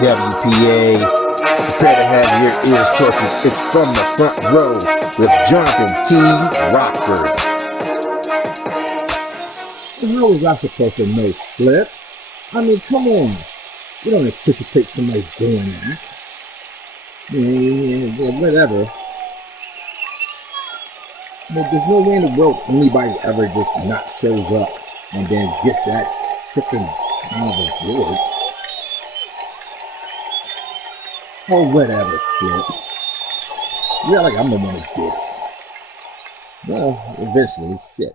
WPA, prepare to have your ears tortured. It's From the Front Row with Johnathan T. Rokford. How was I supposed to know, Flip? I mean, come on. You don't anticipate somebody doing that. Yeah, whatever. But there's no way in the world anybody ever just not shows up and then gets that freaking kind of award. Or whatever, Flip. Yeah, like I'm the one who did it. Well, eventually, shit.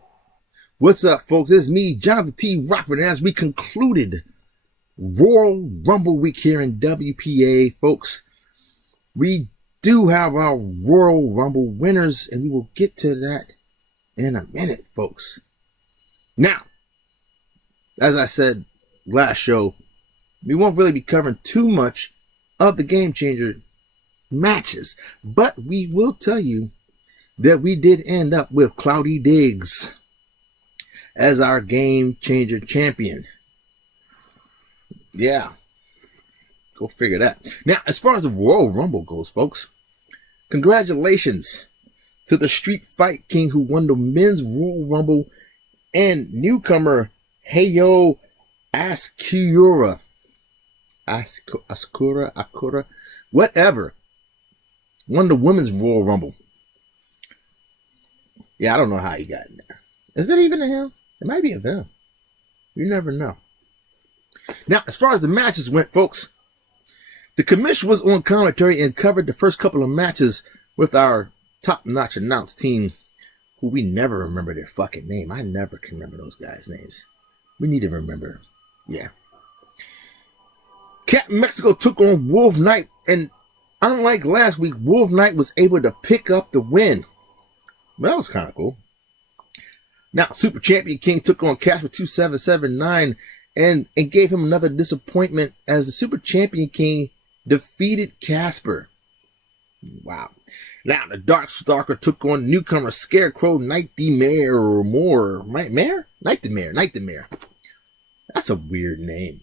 What's up, folks? It's me, Johnathan T. Rokford, as we concluded Royal Rumble week here in WPA, folks. We do have our Royal Rumble winners, and we will get to that in a minute, folks. Now, as I said last show, we won't really be covering too much of the Game Changer matches, but we will tell you that we did end up with Cloudy Diggs as our Game Changer champion. Yeah, go figure that. Now, as far as the Royal Rumble goes, folks, congratulations to the Street Fight King who won the Men's Royal Rumble and newcomer Heyo Asakura. Akura, whatever, won the Women's Royal Rumble. Yeah, I don't know how he got in there. Is it even a him? It might be a them. You never know. Now, as far as the matches went, folks, the commission was on commentary and covered the first couple of matches with our top-notch announce team, who we never remember their fucking name. I never can remember those guys' names. We need to remember. Yeah. Captain Mexico took on Wolf Knight, and unlike last week, Wolf Knight was able to pick up the win. Well, that was kind of cool. Now, Super Champion King took on Casper 2779 and gave him another disappointment as the Super Champion King defeated Casper. Wow. Now, the Dark Stalker took on newcomer Scarecrow Nightmare or more. Nightmare? Nightmare. That's a weird name.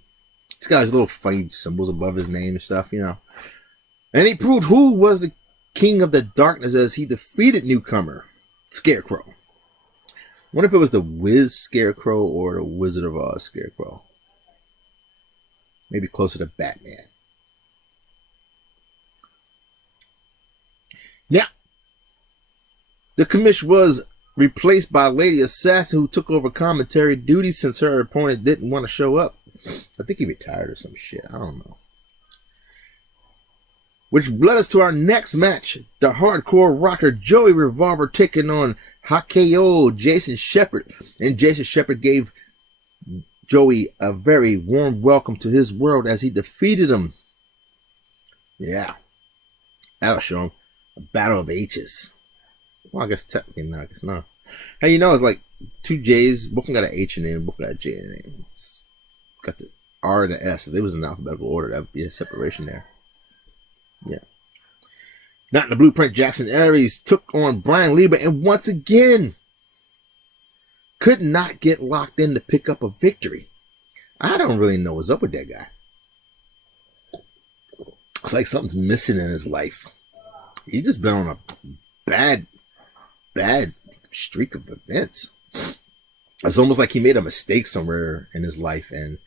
He's got his little funny symbols above his name and stuff, you know. And he proved who was the king of the darkness as he defeated newcomer Scarecrow. I wonder if it was the Wiz Scarecrow or the Wizard of Oz Scarecrow. Maybe closer to Batman. Now, the commission was replaced by Lady Assassin, who took over commentary duty since her opponent didn't want to show up. I think he retired or some shit. I don't know. Which led us to our next match. The hardcore rocker Joey Revolver taking on Hakeo Jason Shepard. And Jason Shepard gave Joey a very warm welcome to his world as he defeated him. Yeah. That'll show him. A battle of H's. Well, I guess technically not. I guess not. How you know it's like two J's. Both got an H in it, both got a J in it. It's got the R and the S. If it was in alphabetical order, that would be a separation there. Yeah. Not in the blueprint, Jackson Aries took on Brian Lieber and once again could not get locked in to pick up a victory. I don't really know what's up with that guy. It's like something's missing in his life. He's just been on a bad streak of events. It's almost like he made a mistake somewhere in his life and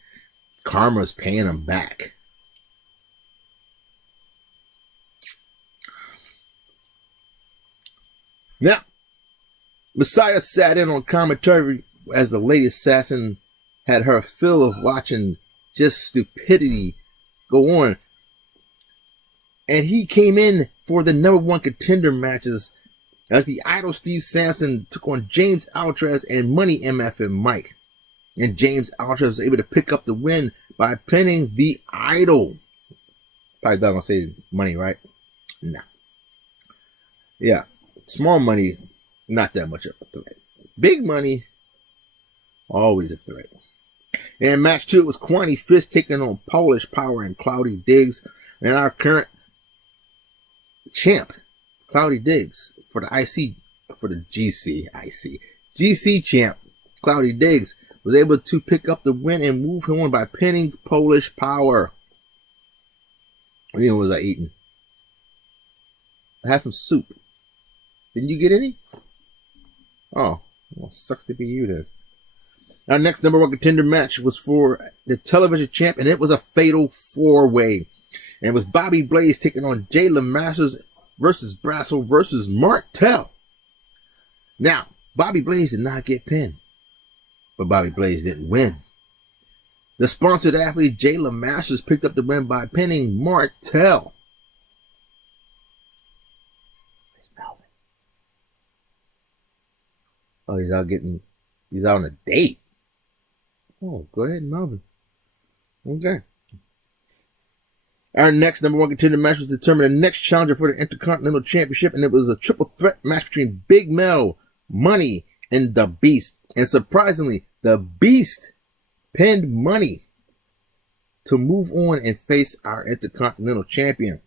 karma's paying him back. Now, Messiah sat in on commentary as the Lady Assassin had her fill of watching just stupidity go on. And he came in for the #1 contender matches as the Idol Steve Sampson took on James Altrez and Money MF and Mike. And James Altrez was able to pick up the win by pinning the Idol. Probably not going to say Money, right? No. Yeah. Small Money, not that much of a threat. Big Money, always a threat. And match 2, it was Quanty Fist taking on Polish Power and Cloudy Diggs. And our current champ, Cloudy Diggs, for the GC champ, Cloudy Diggs, was able to pick up the win and move him on by pinning Polish Power. What was I eating? I had some soup. Didn't you get any? Oh, well, sucks to be you then. Our next number one contender match was for the television champ, and it was a fatal four-way. And it was Bobby Blaze taking on Jayla Masters versus Brasso versus Martel. Now, Bobby Blaze did not get pinned, but Bobby Blaze didn't win. The sponsored athlete Jayla Masters picked up the win by pinning Martel. Oh, he's out on a date. Oh, go ahead, Melvin. Okay. Our next number one contender match was to determine the next challenger for the Intercontinental Championship, and it was a triple threat match between Big Mel, Money, and the Beast. And surprisingly, the Beast pinned Money to move on and face our Intercontinental Champion.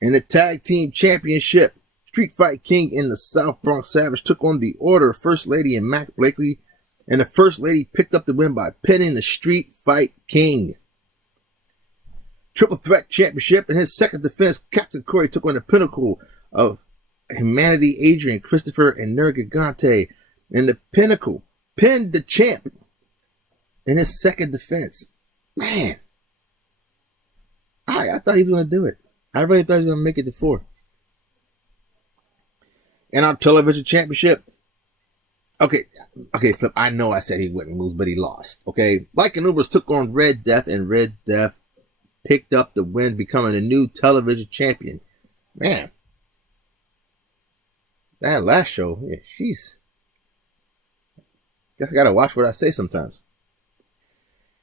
In the Tag Team Championship, Street Fight King and the South Bronx Savage took on the Order, First Lady and Mac Blakely, and the First Lady picked up the win by pinning the Street Fight King. Triple Threat Championship, in his second defense, Captain Corey took on the Pinnacle of Humanity, Adrian, Christopher, and Nergigante, and the Pinnacle pinned the champ in his second defense. Man, I thought he was going to do it. I really thought he was going to make it to 4. In our television championship, okay, Flip, I know I said he wouldn't lose, but he lost, okay? Like and Ubers took on Red Death, and Red Death picked up the win, becoming a new television champion. Man, that last show, yeah, jeez. Guess I gotta watch what I say sometimes.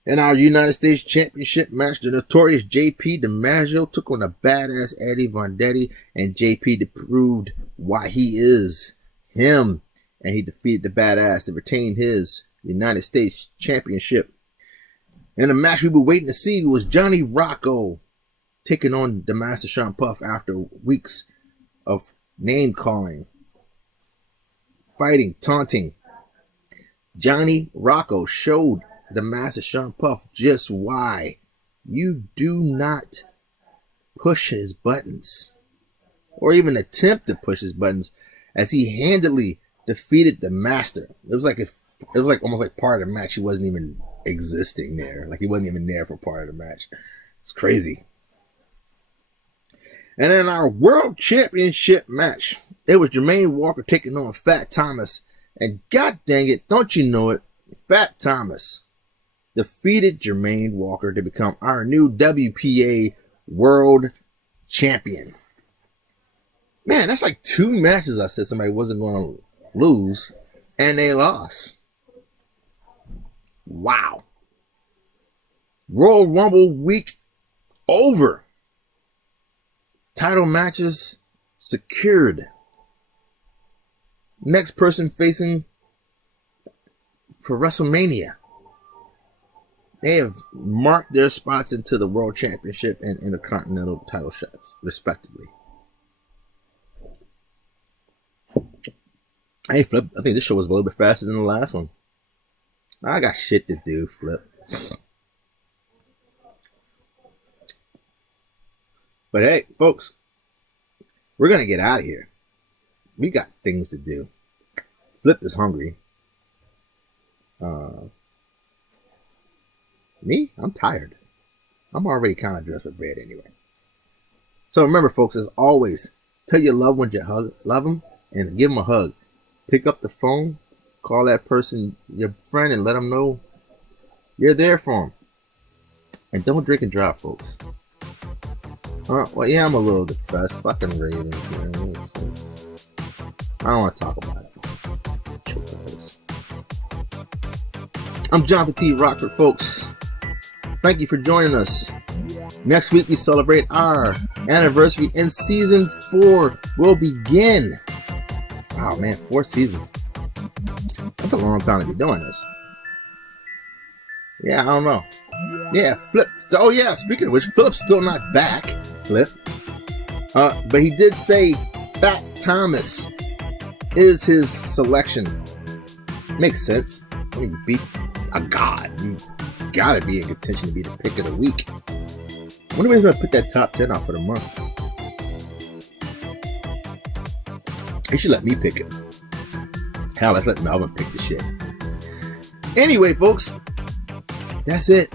In our United States Championship match, the notorious JP DiMaggio took on the badass Eddie Vendetti, and JP proved why he is him, and he defeated the badass to retain his United States Championship. And the match we were waiting to see was Johnny Rocco taking on the Master Sean Puff after weeks of name calling, fighting, taunting. Johnny Rocco showed the Master Sean Puff just why you do not push his buttons, or even attempt to push his buttons, as he handily defeated the Master. It was like almost like part of the match. He wasn't even existing there. Like he wasn't even there for part of the match. It's crazy. And in our World Championship match, it was Jermaine Walker taking on Fat Thomas. And god dang it, don't you know it, Fat Thomas defeated Jermaine Walker to become our new WPA World Champion. Man, that's like 2 matches I said somebody wasn't going to lose, and they lost. Wow. Royal Rumble week over. Title matches secured. Next person facing for WrestleMania. They have marked their spots into the World Championship and Intercontinental title shots, respectively. Hey, Flip, I think this show was a little bit faster than the last one. I got shit to do, Flip. But hey, folks, we're going to get out of here. We got things to do. Flip is hungry. Me? I'm tired. I'm already kind of dressed for bed anyway. So remember, folks, as always, tell your loved ones you love them and give them a hug. Pick up the phone, call that person your friend, and let them know you're there for them. And don't drink and drive, folks. Well, yeah, I'm a little depressed. Fucking Ravens. I don't want to talk about it. I'm Johnathan T. Rokford, folks. Thank you for joining us. Next week, we celebrate our anniversary, and season 4 will begin. Oh, man, 4 seasons. That's a long time to be doing this. Yeah, I don't know. Yeah, Flip. Oh, yeah, speaking of which, Flip's still not back, Flip. But he did say Fat Thomas is his selection. Makes sense. When you beat a god, you gotta be in contention to be the pick of the week. I wonder if they're gonna put that top 10 out for the month. They should let me pick it. Hell, let's let Melvin pick the shit. Anyway, folks, that's it.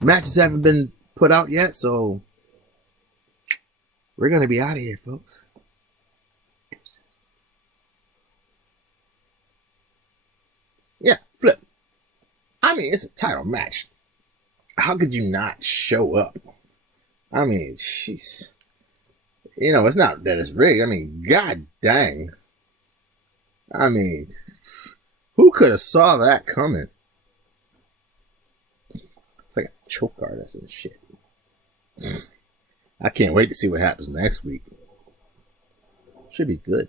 Matches haven't been put out yet, so we're gonna be out of here, folks. Yeah, flip. I mean, it's a title match. How could you not show up? I mean, jeez. You know, it's not that it's rigged. I mean, god dang. I mean, who could have saw that coming? It's like a choke artist and shit. I can't wait to see what happens next week. Should be good.